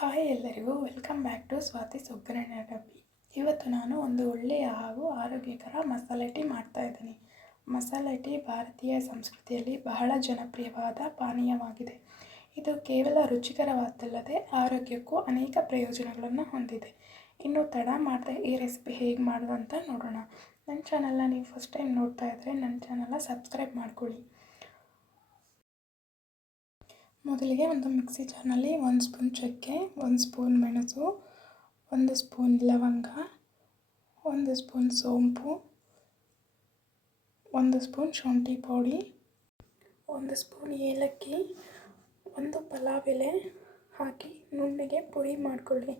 Hi ಎಲ್ಲರಿಗೂ, welcome back to Swati ಒಗ್ಗರಣೆ ಡಬ್ಬಿ ಇವತ್ತು ನಾನು ಒಂದು ಒಳ್ಳೆಯ ಹಾಗೂ ಆರೋಗ್ಯಕರ ಮಸಾಲೆ ಟೀ ಮಾಡ್ತಾ ಇದ್ದೀನಿ. ಮಸಾಲೆ ಟೀ ಭಾರತೀಯ ಸಂಸ್ಕೃತಿಯಲ್ಲಿ ಬಹಳ ಜನಪ್ರಿಯವಾದ ಪಾನೀಯವಾಗಿದೆ. ಇದು ಕೇವಲ ರುಚಿಕರವಾದಲ್ಲದೆ ಆರೋಗ್ಯಕ್ಕೂ ಅನೇಕ ಪ್ರಯೋಜನಗಳನ್ನು ಹೊಂದಿದೆ. ಇನ್ನು ತಡ ಮಾಡದೆ ಈ ರೆಸಿಪಿ ಹೇಗೆ ಮಾಡೋದು ಅಂತ ನೋಡೋಣ. ನನ್ನ ಚಾನಲ್ನ ನೀವು ಫಸ್ಟ್ ಟೈಮ್ ನೋಡ್ತಾ ಇದ್ದರೆ ನನ್ನ ಚಾನಲ್ನ ಸಬ್ಸ್ಕ್ರೈಬ್ ಮಾಡ್ಕೊಳ್ಳಿ. ಮೊದಲಿಗೆ ಒಂದು ಮಿಕ್ಸಿ ಜಾರ್ನಲ್ಲಿ ಒಂದು ಸ್ಪೂನ್ ಚಕ್ಕೆ, ಒಂದು ಸ್ಪೂನ್ ಮೆಣಸು, ಒಂದು ಸ್ಪೂನ್ ಲವಂಗ, ಒಂದು ಸ್ಪೂನ್ ಸೋಂಪು, ಒಂದು ಸ್ಪೂನ್ ಶುಂಠಿ ಪುಡಿ, ಒಂದು ಸ್ಪೂನ್ ಏಲಕ್ಕಿ, ಒಂದು ಪಲಾವ್ ಎಲೆ ಹಾಕಿ ನುಣ್ಣಗೆ ಪುಡಿ ಮಾಡಿಕೊಳ್ಳಿ.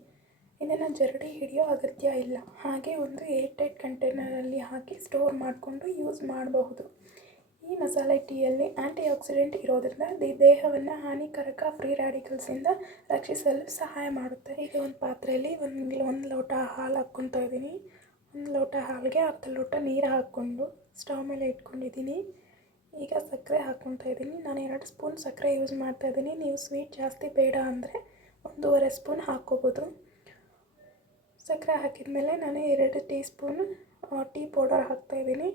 ಇದನ್ನು ಜರಡಿ ಹಿಡಿಯೋ ಅಗತ್ಯ ಇಲ್ಲ. ಹಾಗೆ ಒಂದು ಏರ್ ಟೈಟ್ ಕಂಟೈನರಲ್ಲಿ ಹಾಕಿ ಸ್ಟೋರ್ ಮಾಡಿಕೊಂಡು ಯೂಸ್ ಮಾಡಬಹುದು. ಈ ಮಸಾಲೆ ಟೀಯಲ್ಲಿ ಆ್ಯಂಟಿ ಆಕ್ಸಿಡೆಂಟ್ ಇರೋದ್ರಿಂದ ದಿ, ದೇಹವನ್ನು ಹಾನಿಕಾರಕ ಫ್ರೀ ರ್ಯಾಡಿಕಲ್ಸಿಂದ ರಕ್ಷಿಸಲು ಸಹಾಯ ಮಾಡುತ್ತೆ. ಈಗ ಒಂದು ಪಾತ್ರೆಯಲ್ಲಿ ಒಂದು ಒಂದು ಲೋಟ ಹಾಲು ಹಾಕ್ಕೊತಾ ಇದ್ದೀನಿ. ಒಂದು ಲೋಟ ಹಾಲಿಗೆ ಅರ್ಧ ಲೋಟ ನೀರು ಹಾಕ್ಕೊಂಡು ಸ್ಟವ್ ಮೇಲೆ ಇಟ್ಕೊಂಡಿದ್ದೀನಿ. ಈಗ ಸಕ್ಕರೆ ಹಾಕ್ಕೊತಾ ಇದ್ದೀನಿ. ನಾನು ಎರಡು ಸ್ಪೂನ್ ಸಕ್ಕರೆ ಯೂಸ್ ಮಾಡ್ತಾ ಇದ್ದೀನಿ. ನೀವು ಸ್ವೀಟ್ ಜಾಸ್ತಿ ಬೇಡ ಅಂದರೆ ಒಂದೂವರೆ ಸ್ಪೂನ್ ಹಾಕ್ಕೋಬೋದು. ಸಕ್ಕರೆ ಹಾಕಿದ ಮೇಲೆ ನಾನು ಎರಡು ಟೀ ಸ್ಪೂನ್ ಟೀ ಪೌಡರ್ ಹಾಕ್ತಾಯಿದ್ದೀನಿ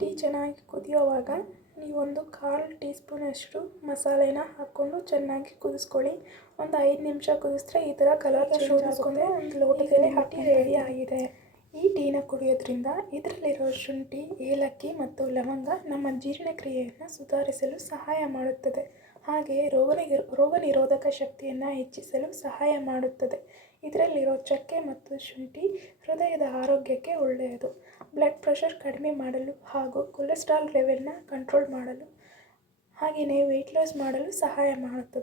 ಟೀ ಚೆನ್ನಾಗಿ ಕುದಿಯೋವಾಗ ನೀವೊಂದು ಕಾಲು ಟೀ ಸ್ಪೂನಷ್ಟು ಮಸಾಲೆನ ಹಾಕ್ಕೊಂಡು ಚೆನ್ನಾಗಿ ಕುದಿಸ್ಕೊಳ್ಳಿ. ಒಂದು ಐದು ನಿಮಿಷ ಕುದಿಸಿದ್ರೆ ಈ ಥರ ಕಲರ್ ಶೋಧಿಸ್ಕೊಂಡು ಒಂದು ಲೋಟದಲ್ಲಿ ಹಾಕಿ ರೆಡಿ ಆಗಿದೆ. ಈ ಟೀನ ಕುಡಿಯೋದ್ರಿಂದ ಇದರಲ್ಲಿರೋ ಶುಂಠಿ ಏಲಕ್ಕಿ ಮತ್ತು ಲವಂಗ ನಮ್ಮ ಜೀರ್ಣಕ್ರಿಯೆಯನ್ನು ಸುಧಾರಿಸಲು ಸಹಾಯ ಮಾಡುತ್ತದೆ. ಹಾಗೆ ರೋಗ ರೋಗ ನಿರೋಧಕ ಶಕ್ತಿಯನ್ನು ಹೆಚ್ಚಿಸಲು ಸಹಾಯ ಮಾಡುತ್ತದೆ. ಇದರಲ್ಲಿರೋ ಚಕ್ಕೆ ಮತ್ತು ಶುಂಠಿ ಹೃದಯದ ಆರೋಗ್ಯಕ್ಕೆ ಒಳ್ಳೆಯದು. ಪ್ರೆಷರ್ ಕಡಿಮೆ ಮಾಡಲು ಹಾಗೂ ಕೊಲೆಸ್ಟ್ರಾಲ್ ಲೆವೆಲನ್ನ ಕಂಟ್ರೋಲ್ ಮಾಡಲು ಹಾಗೆಯೇ ವೆಯ್ಟ್ ಲಾಸ್ ಮಾಡಲು ಸಹಾಯ ಮಾಡುತ್ತದೆ.